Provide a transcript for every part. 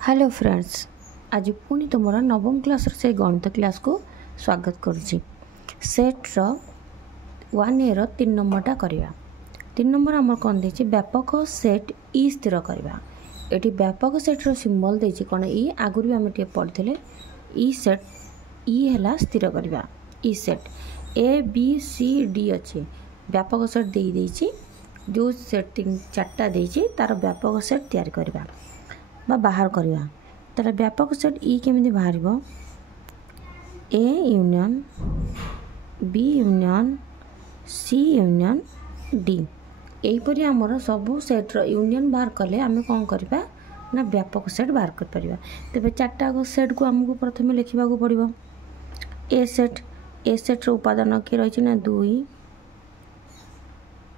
Hello friends, आज पुणी तुम नवम क्लास से गणित क्लास को स्वागत करुच्ची। सेट्र 1A रो 3 नंबरटा करवा। 3 नंबर आमर कौन देछि व्यापक सेट ई स्थिर करवा। एटी व्यापक सेट्र सिंबल देछि कौन ई आगुरी भी आम पढ़ी ई सेट ई है स्थिर करवा। ई set A B C D अच्छे व्यापक सेट दे देछि जो सेट 4टा देछि तार व्यापक सेट तैयार करवा बा बाहर करवा। तार व्यापक सेट ई केमिति बाहर A union B union C union D यहीपरि आमर सबू सेट्र यूनियन बाहर कले आम कौन करवा ना व्यापक सेट बाहर कर परिबा। तेबे 4टा सेट को आमको प्रथम लिखा पड़ो। ए सेट्र उपादान किए रही ना 2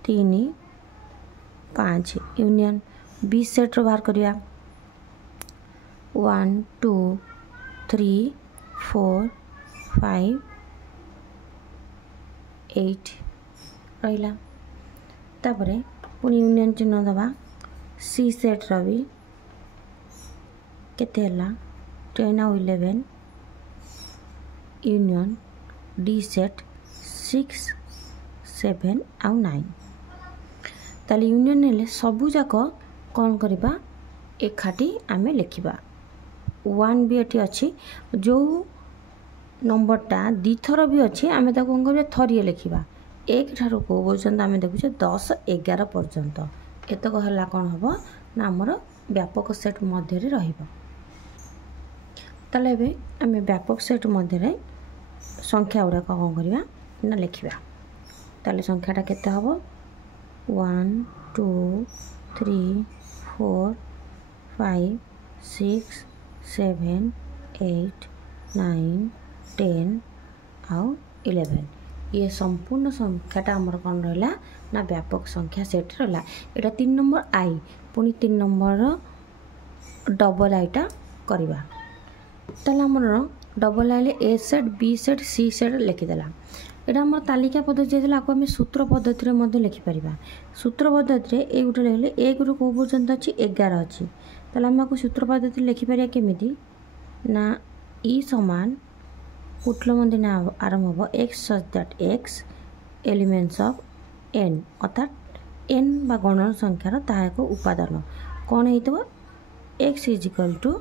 3 5 यूनियन बी सेट्र बाहर करवा 1 2 3 4 5 8 रहा। तापरे पुणी यूनियन चिन्ह दबा सी सेट रवि केते हला 10 और 11 यूनियन डी सेट 6 7 और 9। ताले यूनियन हेले सबू जाक कौन करबा एकाठी आमे लिखिबा। 1 भी एटी अच्छी जो नंबरटा दी थर भी अच्छी आम कौन कर थरिए लिखा। 1 ठार कौ पर्यंत आम देखुचे 10 11 पर्यंत एतक है कौन हम ना आमर व्यापक सेट मध्य रहिबा। ताले आम व्यापक सेट मध्य संख्या गुड़ाक कौन करवा ना लिखा। ताले संख्याटा केते हबो 1 2 3 4 5 6 7 8 9 10 और 11 ये संपूर्ण संख्याटा आमर कौन रहा ना व्यापक संख्या सेट रहा। यहाँ 3 नंबर आई पुणी 3 नंबर डबल आईटा करवा। ताला आमर डबल आई A set B set C set लिखिदेला। यहाँ आम तालिका पद्धति आपको आम सूत्र पद्धति लिखिपर। सूत्र पद्धति ये गोटे लिखले 1 रू कौ पर्यंत अच्छी 11 अच्छी। ताला आम आपको सूत्र पद्धति लिखिपर केमिति ना ई समान कुटल मंदी ना आरंभ हम x such that x elements of n अर्थात एन बा गणन संख्यार ताहा एक उपादान कौन हो x is equal to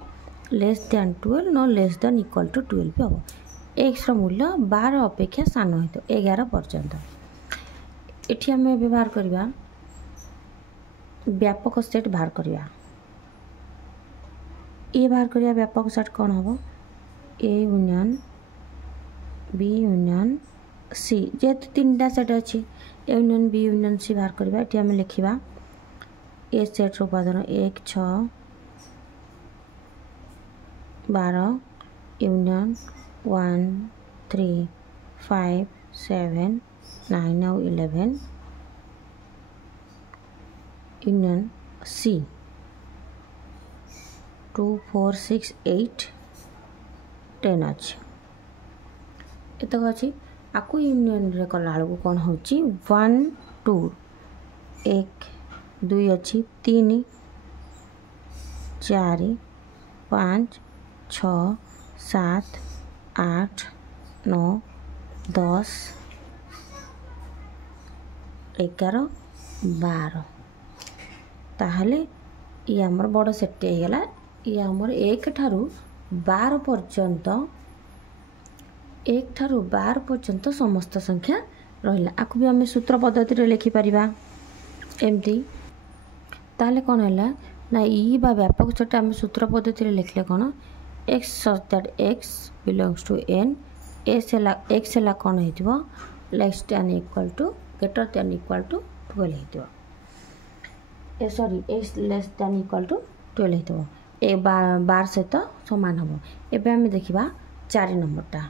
less than 12 न लेस दैन इक्वल टू 12 भी हम। एक्स मूल्य 12 अपेक्षा सान हो 11 पर्यंत। एठी आम व्यवहार करवा व्यापक सेट बाहर करवा। ए बाहर करवा व्यापक सेट कौन हम A union B union C जेहेतु 3टा सेट अच्छी A union B union C बाहर करवा। ये आम लिखा ए सेट उपादान 1 6 12 यूनियन 1 3 5 7 9 और 11 यूनियन सी 2 4 6 8 10 अच्छी एतक अच्छी। आपको यूनियन रे कला बेलू कौन हो 1 2 1 2 अच्छी 3 4 5 6 7 8 9 10 11 12 ताहले ये आमर बड़ सेट होगा। ये आमर 1 ठारू 12 पर्यंत 1 ठारू 12 पर्यंत समस्त संख्या रहा। आपको भी आम सूत्र पद्धति लिखिपर एमती। ताहले कौन है ना ई बा व्यापक सेट आम सूत्र पद्धति लिखले कौन x such that x belongs to n x है कौन हो less than equal to greater than equal to 12 हो sorry x less than equal to 12 हो ए 12 सहित सामान हम। एबे आम देखा 4 नंबरटा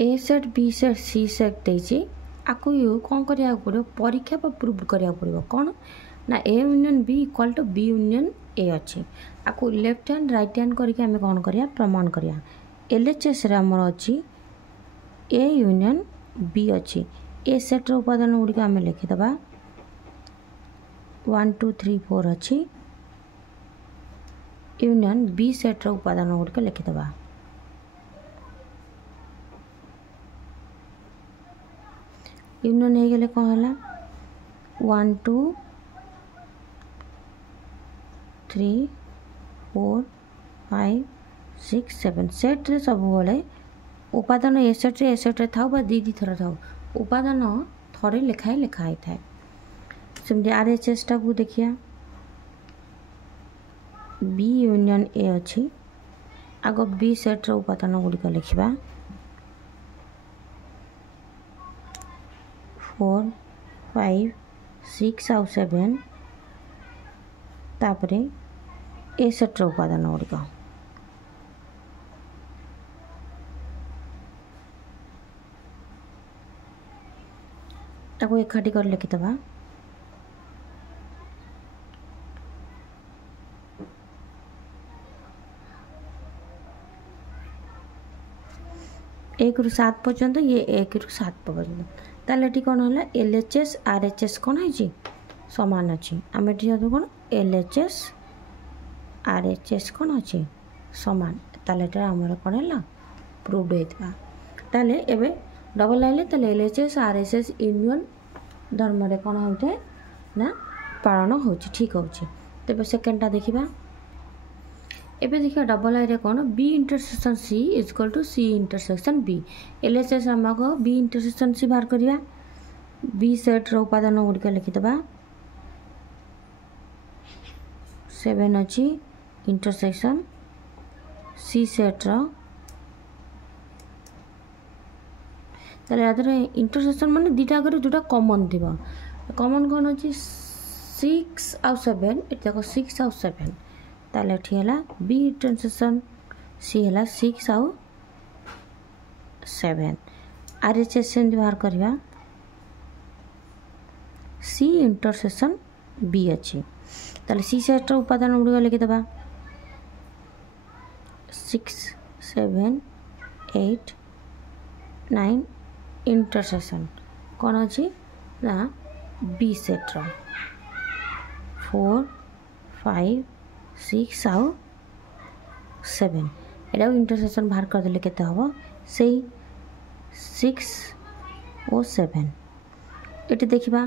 ए set B set C set देछि आपको कौन करा पड़ो परीक्षा पर प्रूव करा पड़ो कौन ना A union B equal to B union A अच्छे। आपको लेफ्ट हैंड राइट हैंड करके आम कौन करा प्रमाण करा। एलएचएस आमर अच्छी ए यूनियन बी अच्छी ए सेट्र उपादान गुड़िक आम लिखिदबा 1 2 3 4 अच्छी यूनियन बी सेट्र उपादान गुड़िक लिखिदेवा। यूनियन हो गले कौन है 1 2 3 4 5 6 7 सेट्रे सब उपादान ए सेट्रे था दी थर था उपादान थरे लिखाए लिखाई थाए सेमती RHS टा को देखिया बी यूनियन ए अच्छी आग बी सेट्र उपादान गुड़िक लिखा 4 5 6 आउ 7 तापरे ए सेट्र उपादान गुड़िक ताको एकाठी कर लिखिदेवा। एक रु 7 पर्यंत ये 1 रु 7 पर्यंत ताले टी कौन है LHS RHS कौन है समान अच्छी आम कौन LHS RHS कौन अच्छी समान ताले आमर कौन है प्रूव्ड होता ताले एबे डबल आइले ताले LHS RHS यूनियन धर्म रे कौन होते ना पालन हो ठीक हो तेज सेकेंडटा देखा एबे देखिए डबल आई रे कौन B intersection C is equal to C intersection B LHS आमको बी इंटरसेक्शन सी बाहर करिया बी सेट्र उपादान गुड़िक लिखिदेवा 7 अच्छी इंटरसेक्शन सी सेट्र ताले इंटरसेक्शन माने दीटा आगे जोटा कॉमन थी कॉमन कौन अच्छी 6 आउ 7 ये देखो 6 आउ 7 ताले एठी हला बी इंटरसेक्शन सी हला 6 आउ 7 RHS से बाहर करवा सी इंटरसेक्शन बी अच्छी ताले सी सेट्र उपादान गुड़िक लिखिदेवा 6 7 8 9 इंटरसेक्शन कौन अच्छी ना बी सेट्र 4 5 6 आउ 7 एटा इंटरसेक्शन बाहर करदे केते हम से 6 और 7 ये देखा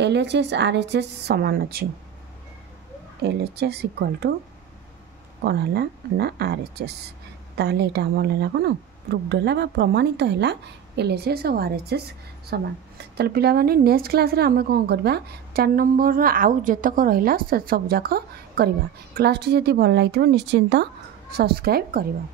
LHS RHS समान अच्छी LHS इक्वल टू कौन है ना RHS ताले एटा आमर है कौन प्रूव्ड है प्रमाणित है LHS और RHS समान ताले पिला माने नेक्स्ट क्लास रे आमे कौन करबा 4 नंबर आउ जेतक रहिला सब जाक करबा क्लास टी जदि भल लागितो निश्चिंत सब्सक्राइब करबा।